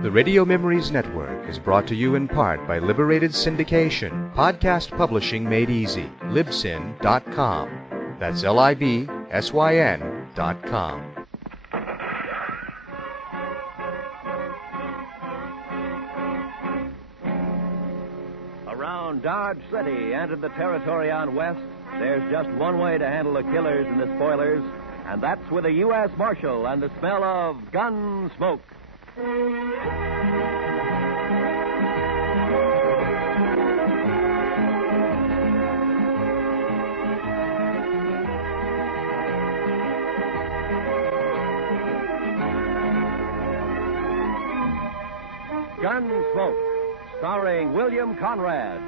The Radio Memories Network is brought to you in part by Liberated Syndication, podcast publishing made easy, libsyn.com. That's libsyn.com. Around Dodge City and in the territory on West, there's just one way to handle the killers and the spoilers, and that's with a U.S. Marshal and the smell of Gunsmoke. Gunsmoke, starring William Conrad.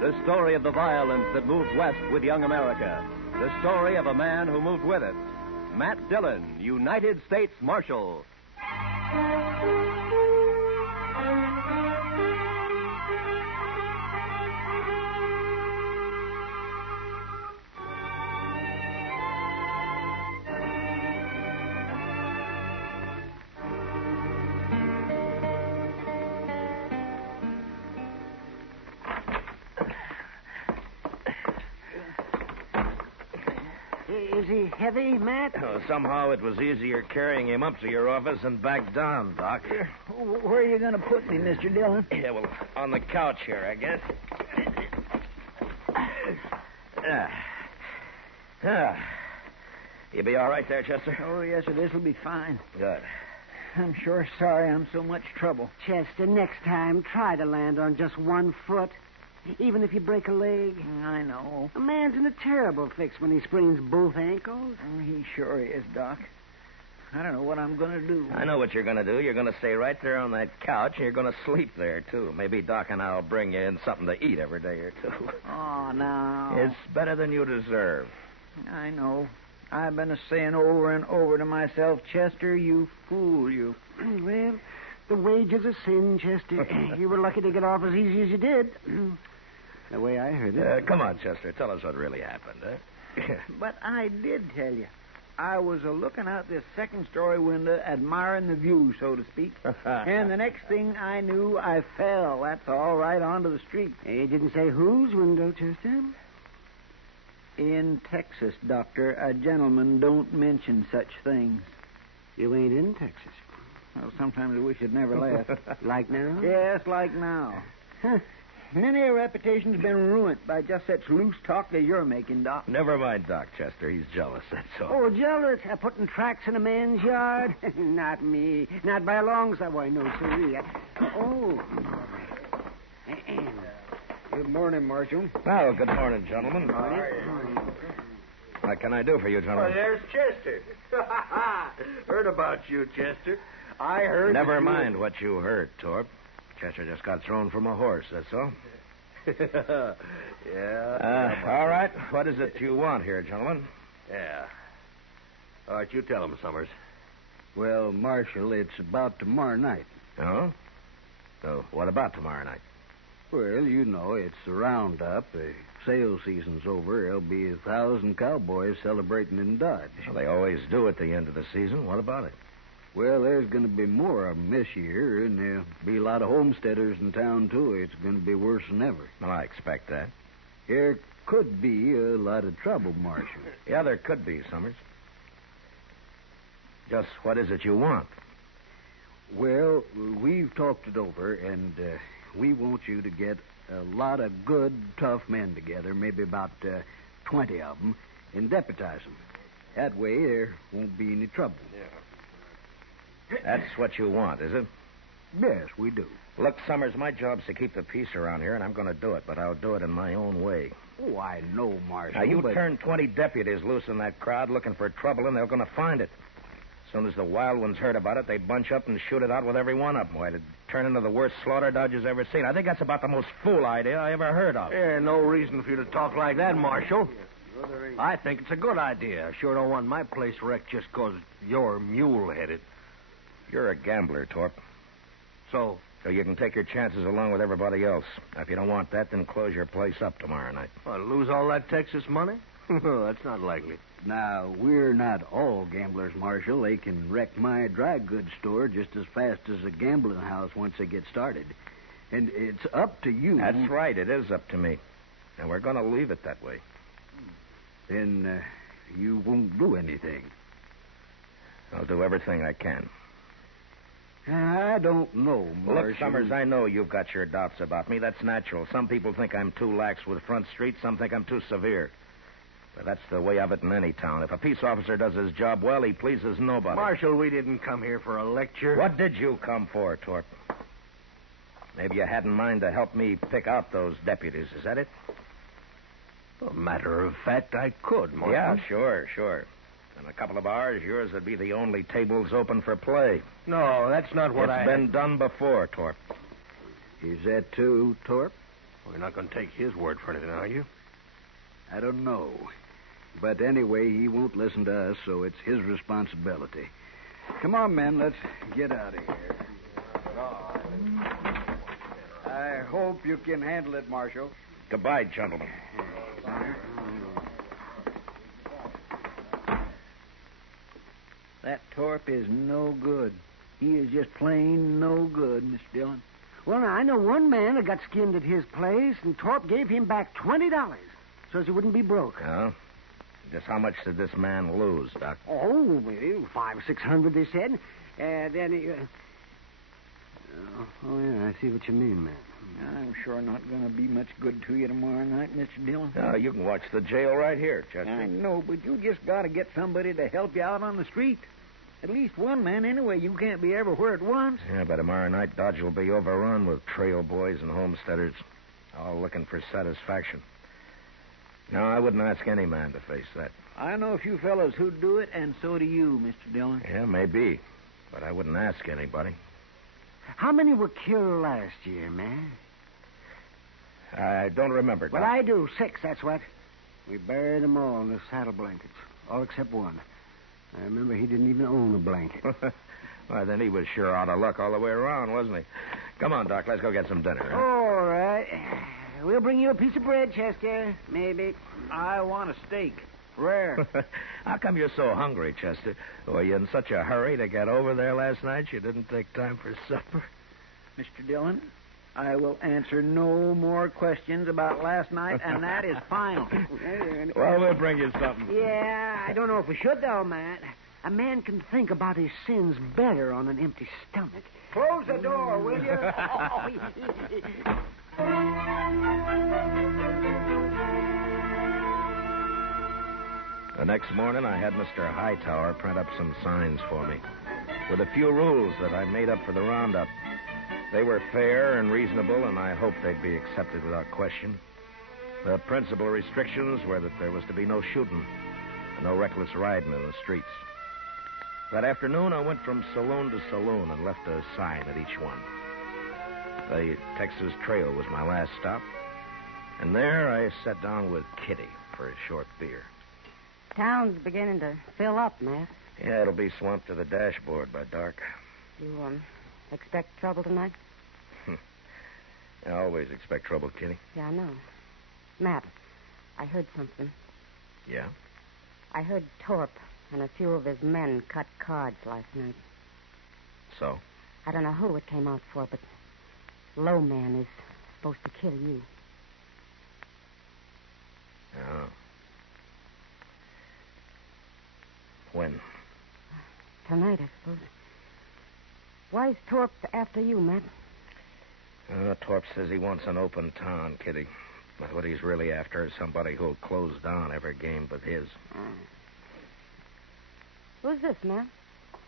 The story of the violence that moved west with young America. The story of a man who moved with it. Matt Dillon, United States Marshal. Is he heavy, Matt? Oh, somehow it was easier carrying him up to your office and back down, Doc. Where are you going to put me, Mr. Dillon? Yeah, well, on the couch here, I guess. You be all right there, Chester? Oh, yes, sir. This'll be fine. Good. I'm sure sorry I'm so much trouble. Chester, next time, try to land on just one foot. Even if you break a leg. I know. A man's in a terrible fix when he sprains both ankles. Oh, he sure is, Doc. I don't know what I'm going to do. I know what you're going to do. You're going to stay right there on that couch, and you're going to sleep there, too. Maybe Doc and I'll bring you in something to eat every day or two. Oh, now. It's better than you deserve. I know. I've been saying over and over to myself, Chester, you fool, you. Well, the wages of sin, Chester. You were lucky to get off as easy as you did. The way I heard it. Come on, Chester. Tell us what really happened, But I did tell you. I was looking out this second-story window, admiring the view, so to speak. And the next thing I knew, I fell. That's all right onto the street. You didn't say whose window, Chester? In Texas, Doctor, a gentleman don't mention such things. You ain't in Texas. Well, sometimes I wish I'd never left. Like now? Yes, like now. Huh. Many a reputation's been ruined by just such loose talk that you're making, Doc. Never mind Doc, Chester. He's jealous, that's all. Oh, jealous? Putting tracks in a man's yard? Not me. Not by a long shot. Why, no, sirree. Oh. Good morning, Marshal. Well, good morning, gentlemen. Morning. What can I do for you, gentlemen? Oh, there's Chester. Heard about you, Chester. I heard. Never mind what you heard, Torp. Chester just got thrown from a horse, that's all. Yeah. All right. What is it you want here, gentlemen? Yeah. All right, you tell him, Summers. Well, Marshal, it's about tomorrow night. Oh? So what about tomorrow night? Well, you know, it's the roundup. The sale season's over. There'll be 1,000 cowboys celebrating in Dodge. Well, they always do at the end of the season. What about it? Well, there's going to be more of them this year, and there'll be a lot of homesteaders in town, too. It's going to be worse than ever. Well, I expect that. There could be a lot of trouble, Marshal. Yeah, there could be, Summers. Just what is it you want? Well, we've talked it over, and we want you to get a lot of good, tough men together, maybe about 20 of them, and deputize them. That way, there won't be any trouble. Yeah. That's what you want, is it? Yes, we do. Look, Summers, my job's to keep the peace around here, and I'm going to do it, but I'll do it in my own way. Oh, I know, Marshal. Now, you but... turn 20 deputies loose in that crowd looking for trouble, and they're going to find it. As soon as the wild ones heard about it, they'd bunch up and shoot it out with every one of them. Why, it'd turn into the worst slaughter Dodge's ever seen. I think that's about the most fool idea I ever heard of. Yeah, no reason for you to talk like that, Marshal. I think it's a good idea. I sure don't want my place wrecked just 'cause you're mule-headed. You're a gambler, Torp. So you can take your chances along with everybody else. Now, if you don't want that, then close your place up tomorrow night. I'll lose all that Texas money? That's not likely. Now, we're not all gamblers, Marshal. They can wreck my dry goods store just as fast as a gambling house once they get started. And it's up to you. That's right. It is up to me. And we're going to leave it that way. Then you won't do anything. I'll do everything I can. I don't know, Marshal. Look, Summers, I know you've got your doubts about me. That's natural. Some people think I'm too lax with Front Street. Some think I'm too severe. But that's the way of it in any town. If a peace officer does his job well, he pleases nobody. Marshal, we didn't come here for a lecture. What did you come for, Torp? Maybe you had in mind to help me pick out those deputies. Is that it? A matter of fact, I could, Marshal. Yeah, sure. In a couple of hours, yours would be the only tables open for play. No, that's not what It's been done before, Torp. Is that too, Torp? We're not going to take his word for anything, are you? I don't know. But anyway, he won't listen to us, so it's his responsibility. Come on, men, let's get out of here. I hope you can handle it, Marshal. Goodbye, gentlemen. That Torp is no good. He is just plain no good, Mr. Dillon. Well, now, I know one man that got skinned at his place, and Torp gave him back $20 so as he wouldn't be broke. Oh? Just how much did this man lose, Doc? Oh, maybe $500-600, they said. Then he... oh, yeah, I see what you mean, man. I'm sure not going to be much good to you tomorrow night, Mr. Dillon. No, you can watch the jail right here, Chester. I know, but you just got to get somebody to help you out on the street. At least one man, anyway. You can't be everywhere at once. Yeah, by tomorrow night, Dodge will be overrun with trail boys and homesteaders, all looking for satisfaction. No, I wouldn't ask any man to face that. I know a few fellows who'd do it, and so do you, Mr. Dillon. Yeah, maybe. But I wouldn't ask anybody. How many were killed last year, man? I don't remember, Doc. Well, I do. 6, that's what. We buried them all in the saddle blankets, all except one. I remember he didn't even own a blanket. Well, then he was sure out of luck all the way around, wasn't he? Come on, Doc. Let's go get some dinner. Huh? All right. We'll bring you a piece of bread, Chester. Maybe. I want a steak. Rare. How come you're so hungry, Chester? Were you in such a hurry to get over there last night you didn't take time for supper? Mr. Dillon, I will answer no more questions about last night, and that is final. Well, we'll bring you something. Yeah, I don't know if we should, though, Matt. A man can think about his sins better on an empty stomach. Close the door, will you? The next morning, I had Mr. Hightower print up some signs for me with a few rules that I made up for the roundup. They were fair and reasonable, and I hoped they'd be accepted without question. The principal restrictions were that there was to be no shooting and no reckless riding in the streets. That afternoon, I went from saloon to saloon and left a sign at each one. The Texas Trail was my last stop, and there I sat down with Kitty for a short beer. Town's beginning to fill up, Matt. Yeah, it'll be swamped to the dashboard by dark. You, expect trouble tonight? I always expect trouble, Kitty. Yeah, I know. Matt, I heard something. Yeah? I heard Torp and a few of his men cut cards last night. So? I don't know who it came out for, but Low Man is supposed to kill you. Oh. When? Tonight, I suppose. Why's Torp after you, Matt? Torp says he wants an open town, Kitty. But what he's really after is somebody who'll close down every game but his. Who's this, Matt?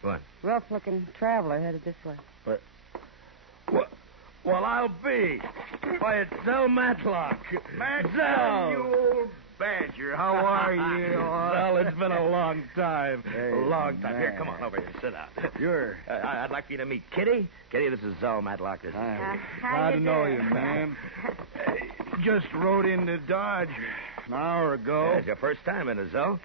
What? Rough-looking traveler headed this way. Well, I'll be. Why, it's Zell Matlock. Zell! You old badger. How are you? Well, it's been a long time. Hey, a long time. man. Here, come on over here. Sit down. You're... I'd like for you to meet Kitty. Kitty, this is Zell Matlock. This is Glad to know you, man. Just rode into Dodge an hour ago. Yeah, it's your first time in it, Zell.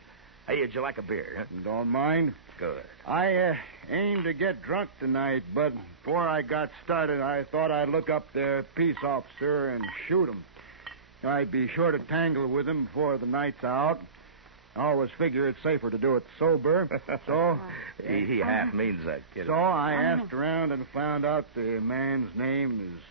Hey, would you like a beer? Huh? Don't mind. Good. I aimed to get drunk tonight, but before I got started, I thought I'd look up the peace officer and shoot him. I'd be sure to tangle with him before the night's out. I always figure it's safer to do it sober. So He half means that, kid. so I asked around and found out the man's name is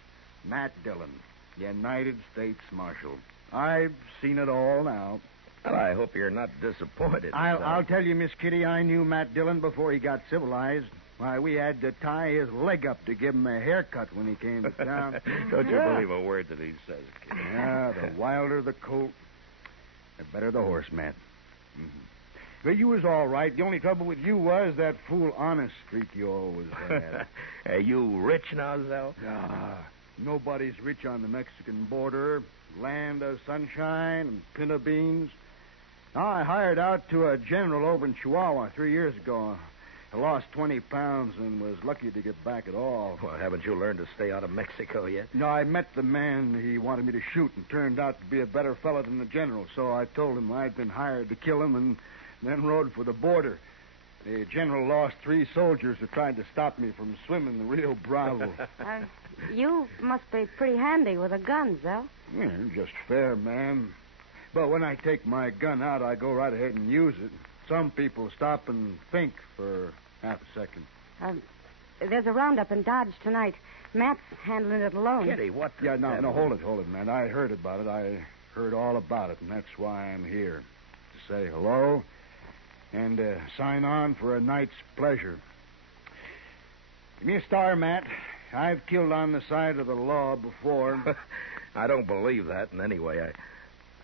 Matt Dillon, United States Marshal. I've seen it all now. Well, I hope you're not disappointed. I'll tell you, Miss Kitty, I knew Matt Dillon before he got civilized. Why, we had to tie his leg up to give him a haircut when he came to town. Don't you believe a word that he says, kid. Yeah, the wilder the colt, the better the horse, Matt. Mm-hmm. But you was all right. The only trouble with you was that fool honest streak you always had. Are you rich now, Zell? Ah, nobody's rich on the Mexican border. Land of sunshine and pinto beans. Now, I hired out to a general over in Chihuahua 3 years ago. I lost 20 pounds and was lucky to get back at all. Well, haven't you learned to stay out of Mexico yet? No, I met the man he wanted me to shoot and turned out to be a better fellow than the general. So I told him I'd been hired to kill him and then rode for the border. The general lost 3 soldiers who tried to stop me from swimming the Rio Bravo. You must be pretty handy with a gun, Zell. Yeah, just fair, ma'am. But when I take my gun out, I go right ahead and use it. Some people stop and think for half a second. There's a roundup in Dodge tonight. Matt's handling it alone. Kitty, what the Yeah, no, devil? hold it, man. I heard about it. I heard all about it, and that's why I'm here. To say hello and sign on for a night's pleasure. Give me a star, Matt. I've killed on the side of the law before. I don't believe that, and anyway,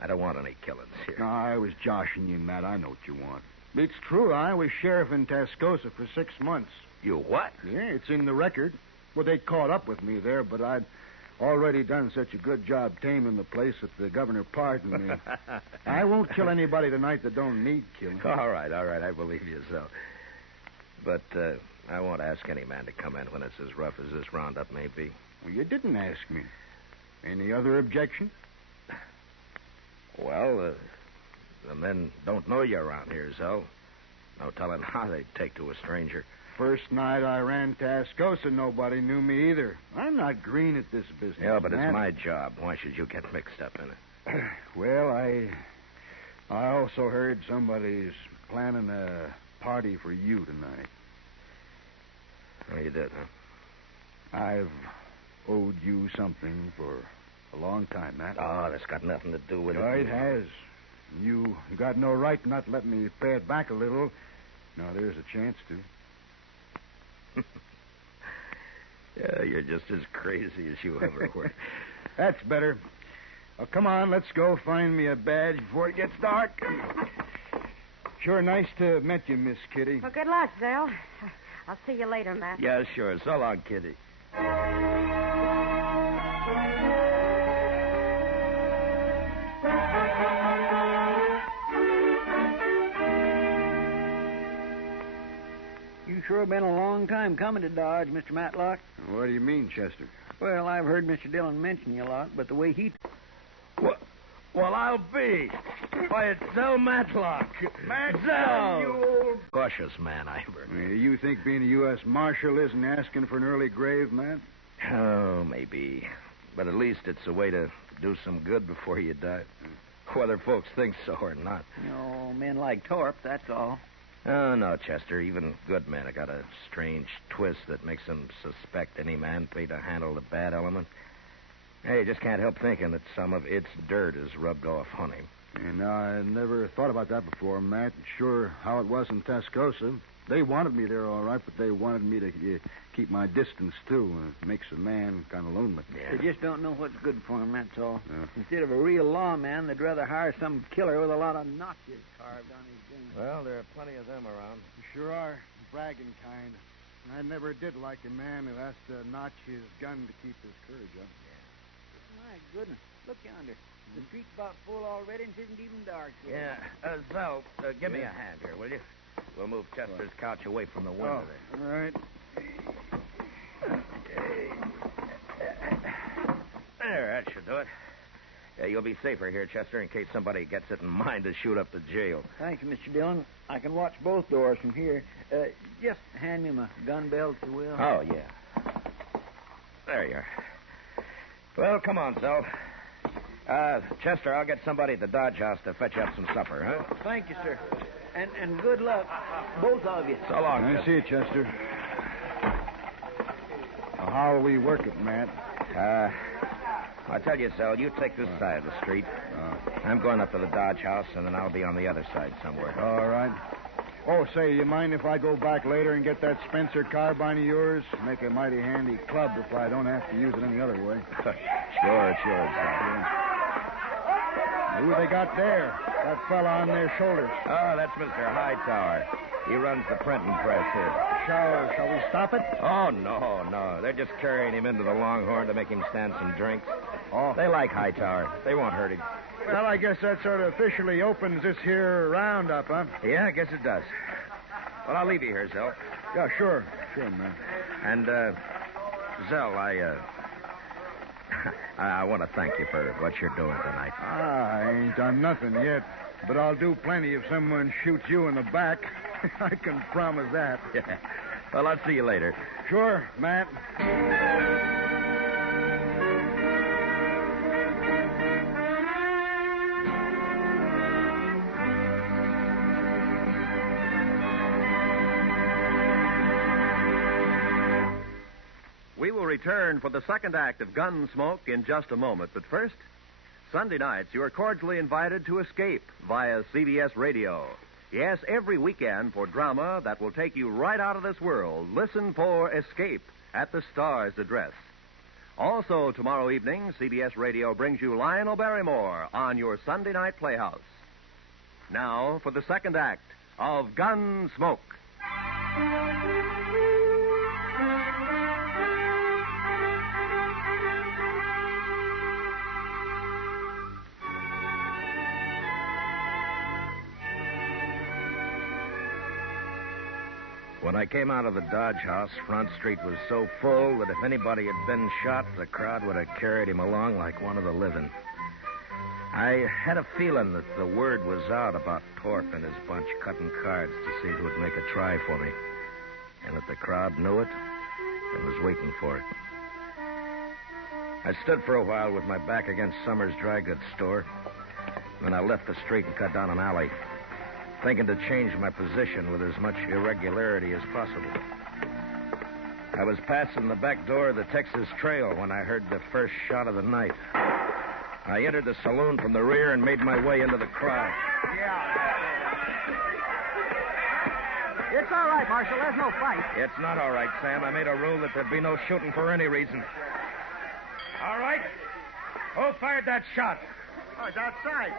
I don't want any killings here. No, I was joshing you, Matt. I know what you want. It's true. I was sheriff in Tascosa for 6 months. You what? Yeah, it's in the record. Well, they caught up with me there, but I'd already done such a good job taming the place that the governor pardoned me. I won't kill anybody tonight that don't need killing. All right, I believe you so. But I won't ask any man to come in when it's as rough as this roundup may be. Well, you didn't ask me. Any other objection? Well, the men don't know you around here, so no telling how they'd take to a stranger. First night I ran Tascosa, nobody knew me either. I'm not green at this business. Yeah, but Matt. it's my job. Why should you get mixed up in it? Well, I also heard somebody's planning a party for you tonight. Oh, you did, huh? I've owed you something for a long time, Matt. Oh, that's got nothing to do with it. Oh, it has. You got no right not to let me pay it back a little. Now, there's a chance to. Yeah, you're just as crazy as you ever were. That's better. Well, come on, let's go find me a badge before it gets dark. Sure nice to have met you, Miss Kitty. Well, good luck, Zell. I'll see you later, Matt. Yeah, sure. So long, Kitty. You sure been a long time coming to Dodge, Mr. Matlock. What do you mean, Chester? Well, I've heard Mr. Dillon mention you a lot, but the way he... Well, I'll be. Why, it's Zell Matlock. Zell! You old cautious man, Ivor. You think being a U.S. Marshal isn't asking for an early grave, Matt? Oh, maybe. But at least it's a way to do some good before you die. Whether folks think so or not. No, men like Torp, that's all. Oh, no, Chester. Even good men have got a strange twist that makes them suspect any man paid to handle the bad element. Hey, you just can't help thinking that some of its dirt is rubbed off on him. And I never thought about that before, Matt. Sure how it was in Tascosa. They wanted me there all right, but they wanted me to keep my distance, too. It makes a man kind of lonely. Yeah. They just don't know what's good for him, that's all. Yeah. Instead of a real lawman, they'd rather hire some killer with a lot of notches carved on his gun. Well, there are plenty of them around. You sure are. Bragging kind. I never did like a man who has to notch his gun to keep his courage up. My goodness, look yonder. The street's about full already and it isn't even dark yet. Yeah. Zell, give me a hand here, will you? We'll move Chester's couch away from the window there. All right. There, that should do it. Yeah, you'll be safer here, Chester, in case somebody gets it in mind to shoot up the jail. Thank you, Mr. Dillon. I can watch both doors from here. Just hand me my gun belt, if you will. Oh, yeah. There you are. Well, come on, Zell. Chester, I'll get somebody at the Dodge House to fetch up some supper, huh? Thank you, sir. And good luck, both of you. So long, I see you, Chester. Well, how'll we work it, Matt? I'll tell you, Zell, you take this side of the street. I'm going up to the Dodge House, and then I'll be on the other side somewhere. All right. Oh, say, you mind if I go back later and get that Spencer carbine of yours? Make a mighty handy club if I don't have to use it any other way. Sure, it's yours, Zell. Who they got there? That fella on their shoulders. Oh, that's Mr. Hightower. He runs the printing press here. Shall we stop it? Oh, no. They're just carrying him into the Longhorn to make him stand some drinks. Oh. They like Hightower. They won't hurt him. Well, I guess that sort of officially opens this here roundup, huh? Yeah, I guess it does. Well, I'll leave you here, Zell. Yeah, sure. Sure, man. And, Zell, I want to thank you for what you're doing tonight. I ain't done nothing yet, but I'll do plenty if someone shoots you in the back. I can promise that. Yeah. Well, I'll see you later. Sure, Matt. We will return for the second act of Gunsmoke in just a moment. But first, Sunday nights, you are cordially invited to Escape via CBS Radio. Yes, every weekend for drama that will take you right out of this world. Listen for Escape at the Star's address. Also, tomorrow evening, CBS Radio brings you Lionel Barrymore on your Sunday night playhouse. Now, for the second act of Gunsmoke. When I came out of the Dodge House, Front Street was so full that if anybody had been shot, the crowd would have carried him along like one of the living. I had a feeling that the word was out about Torp and his bunch cutting cards to see who would make a try for me, and that the crowd knew it and was waiting for it. I stood for a while with my back against Summers' dry goods store. Then I left the street and cut down an alley, thinking to change my position with as much irregularity as possible. I was passing the back door of the Texas Trail when I heard the first shot of the night. I entered the saloon from the rear and made my way into the crowd. It's all right, Marshal. There's no fight. It's not all right, Sam. I made a rule that there'd be no shooting for any reason. All right. Who fired that shot? Oh, it's outside.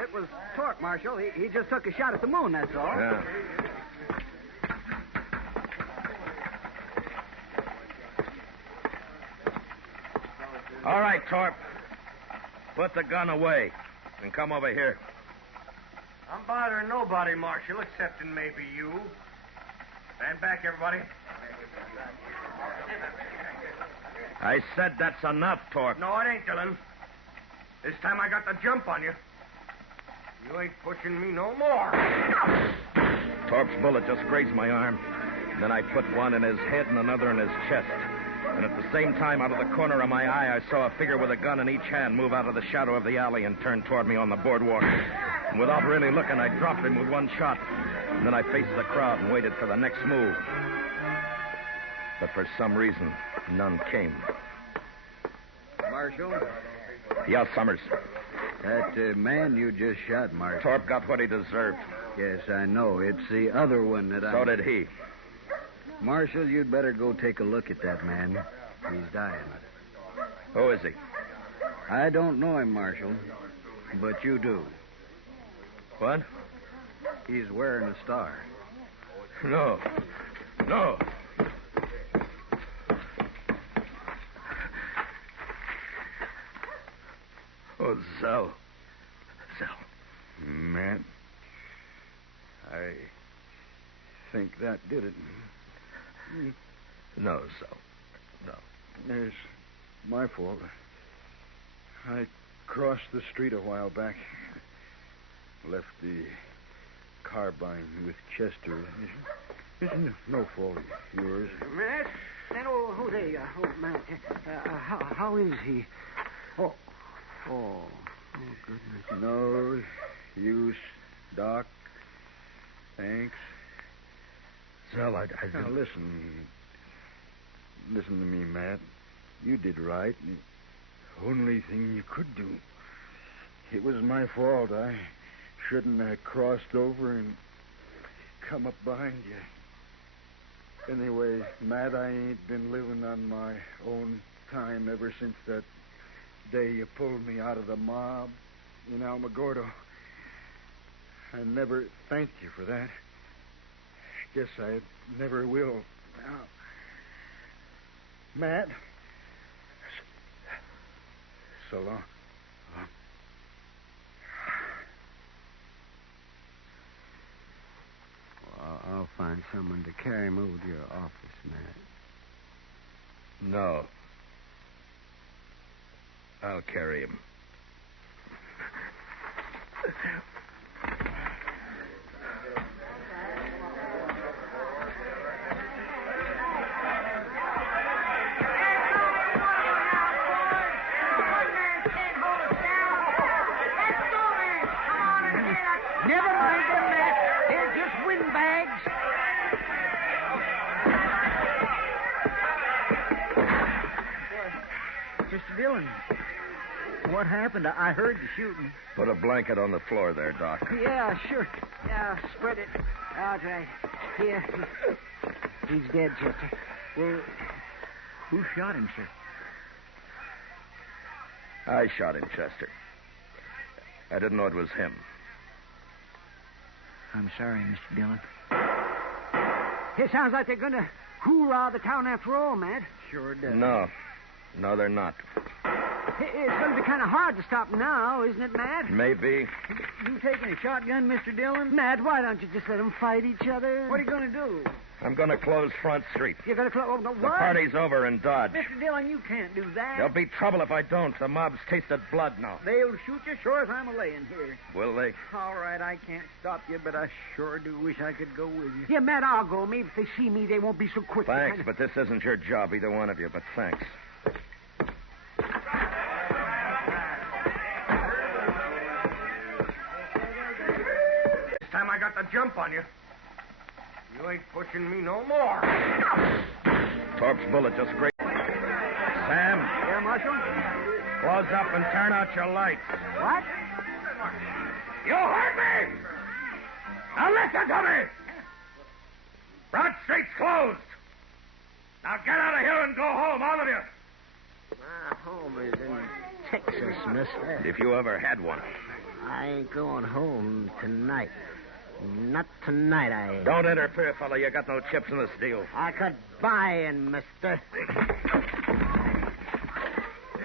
It was Torp, Marshal. He just took a shot at the moon, that's all. Yeah. All right, Torp. Put the gun away and come over here. I'm bothering nobody, Marshal, excepting maybe you. Stand back, everybody. I said that's enough, Torp. No, it ain't, Dillon. This time I got the jump on you. You ain't pushing me no more. Torp's bullet just grazed my arm. Then I put one in his head and another in his chest. And at the same time, out of the corner of my eye, I saw a figure with a gun in each hand move out of the shadow of the alley and turn toward me on the boardwalk. And without really looking, I dropped him with one shot. And then I faced the crowd and waited for the next move. But for some reason, none came. Marshal? Yes, Summers. That man you just shot, Marshal. Torp got what he deserved. Yes, I know. It's the other one that So did he. Marshal, you'd better go take a look at that man. He's dying. Who is he? I don't know him, Marshal, but you do. What? He's wearing a star. No. No. Oh, Zell. Matt, I think that did it. No, Zell. No. It's my fault. I crossed the street a while back. Left the carbine with Chester. No fault of yours. Matt? And Jose, Matt, how is he? Oh, goodness. No use, Doc. Thanks. Zell, I Now, listen. Listen to me, Matt. You did right. The only thing you could do. It was my fault. I shouldn't have crossed over and come up behind you. Anyway, Matt, I ain't been living on my own time ever since that day you pulled me out of the mob in Alamogordo. I never thanked you for that. Guess I never will. Now, Matt, so long. Well, I'll find someone to carry him over to your office, Matt. No. I'll carry him. Never mind them, Matt. They're just windbags. Mr. Dillon, what happened? I heard the shooting. Put a blanket on the floor there, Doc. Yeah, sure. Yeah, spread it. That's right. Here. He's dead, Chester. Well, who shot him, sir? I shot him, Chester. I didn't know it was him. I'm sorry, Mr. Dillon. It sounds like they're going to hoorah the town after all, Matt. Sure does. No, they're not. It's going to be kind of hard to stop now, isn't it, Matt? Maybe. You taking a shotgun, Mr. Dillon? Matt, why don't you just let them fight each other? What are you going to do? I'm going to close Front Street. You're going to close... Oh, no, The what? party's over in Dodge. Mr. Dillon, you can't do that. There'll be trouble if I don't. The mob's tasted blood now. They'll shoot you sure as I'm a-laying here. Will they? All right, I can't stop you, but I sure do wish I could go with you. Yeah, Matt, I'll go. Maybe if they see me, they won't be so quick. Thanks, but this isn't your job, either one of you, but thanks. This time I got the jump on you. You ain't pushing me no more. Torp's bullet just grazed. Sam, Yeah, Marshal? close up and turn out your lights. What? You heard me! Now listen to me! Broad Street's closed. Now get out of here and go home, all of you. My home is in Texas, mister. If you ever had one. I ain't going home tonight. Not tonight, I ain't. Don't interfere, fella. You got no chips in this deal. I could buy in, mister.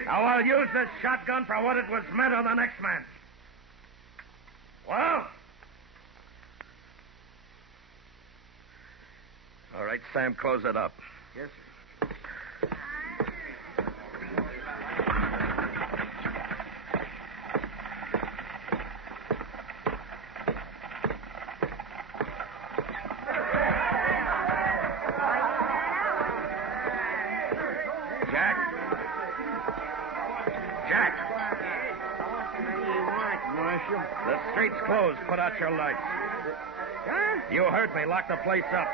Now I'll use this shotgun for what it was meant on the next man. Well? All right, Sam, close it up. Yes, sir. Jack, Marshal. The street's closed. Put out your lights. Huh? You heard me. Lock the place up.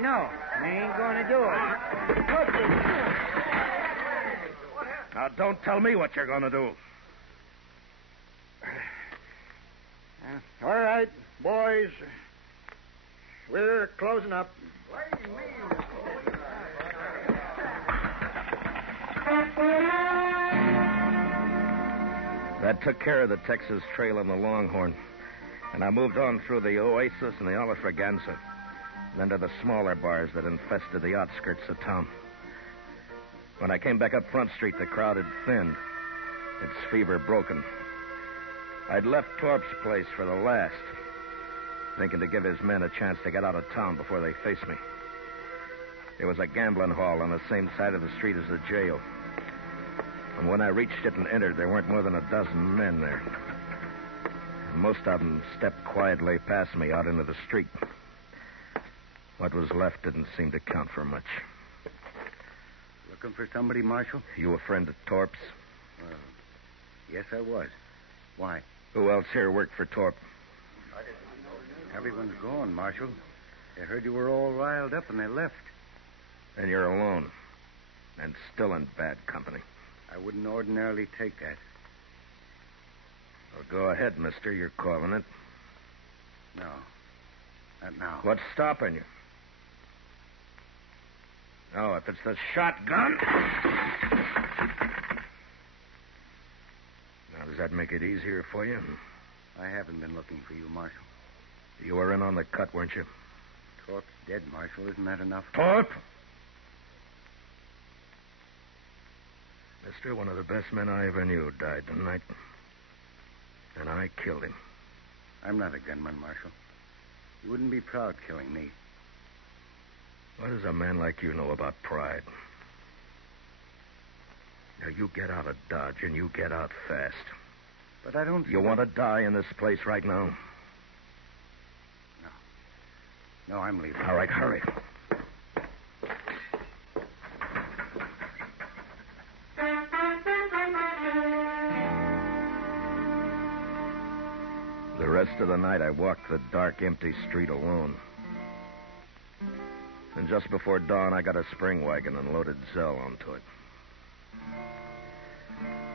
No, I ain't going to do it. Now, don't tell me what you're going to do. All right, boys. We're closing up. That took care of the Texas Trail and the Longhorn. And I moved on through the Oasis and the Olafraganza, then to the smaller bars that infested the outskirts of town. When I came back up Front Street, the crowd had thinned, its fever broken. I'd left Torp's place for the last, thinking to give his men a chance to get out of town before they faced me. There was a gambling hall on the same side of the street as the jail. And when I reached it and entered, there weren't more than a dozen men there. Most of them stepped quietly past me out into the street. What was left didn't seem to count for much. Looking for somebody, Marshal? You a friend of Torp's? Yes, I was. Why? Who else here worked for Torp? Everyone's gone, Marshal. They heard you were all riled up and they left. And you're alone. And still in bad company. I wouldn't ordinarily take that. Well, go ahead, mister. You're calling it. No. Not now. What's stopping you? Oh, if it's the shotgun. Now, does that make it easier for you? I haven't been looking for you, Marshal. You were in on the cut, weren't you? Torp's dead, Marshal. Isn't that enough? Torp? Mister, one of the best men I ever knew died tonight. And I killed him. I'm not a gunman, Marshal. You wouldn't be proud killing me. What does a man like you know about pride? Now, you get out of Dodge, and you get out fast. But I don't... You want to die in this place right now? No, I'm leaving. All right, hurry. The rest of the night, I walked the dark, empty street alone. And just before dawn, I got a spring wagon and loaded Zell onto it.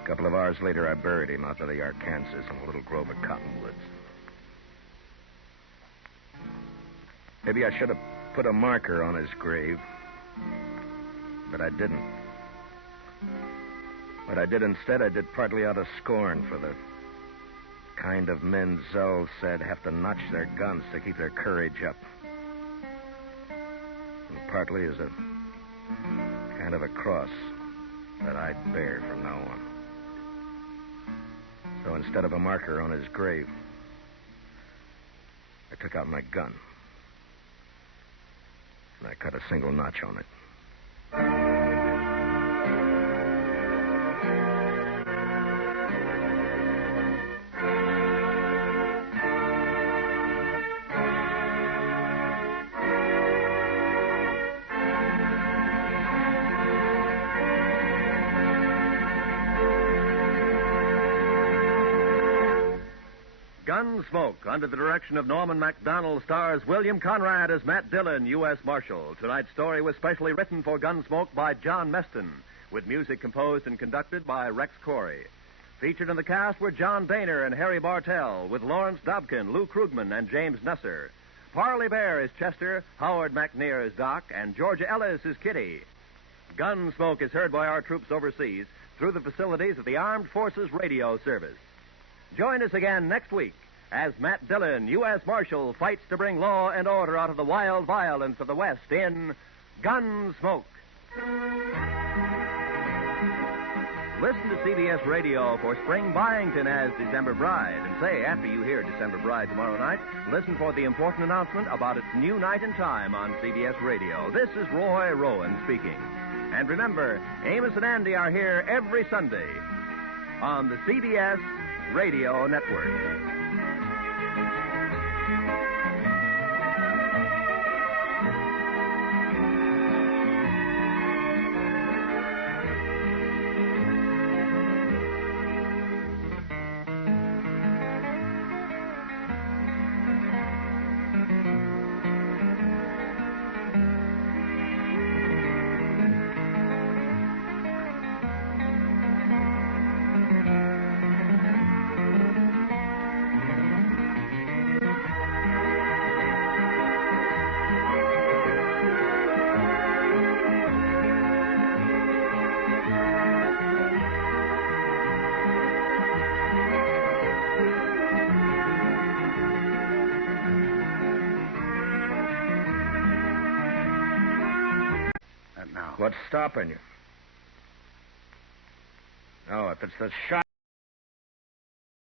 A couple of hours later, I buried him out to the Arkansas in a little grove of cottonwoods. Maybe I should have put a marker on his grave, but I didn't. What I did instead, I did partly out of scorn for the kind of men Zell said have to notch their guns to keep their courage up. And partly as a kind of a cross that I'd bear from now on. So instead of a marker on his grave, I took out my gun. And I cut a single notch on it. Gunsmoke, under the direction of Norman MacDonald, stars William Conrad as Matt Dillon, U.S. Marshal. Tonight's story was specially written for Gunsmoke by John Meston, with music composed and conducted by Rex Corey. Featured in the cast were John Boehner and Harry Bartell, with Lawrence Dobkin, Lou Krugman, and James Nusser. Parley Bear is Chester, Howard McNear is Doc, and Georgia Ellis is Kitty. Gunsmoke is heard by our troops overseas through the facilities of the Armed Forces Radio Service. Join us again next week as Matt Dillon, U.S. Marshal, fights to bring law and order out of the wild violence of the West in Gunsmoke. Listen to CBS Radio for Spring Byington as December Bride. And say, after you hear December Bride tomorrow night, listen for the important announcement about its new night and time on CBS Radio. This is Roy Rowan speaking. And remember, Amos and Andy are here every Sunday on the CBS Radio Network. What's stopping you? Oh, if it's the shot.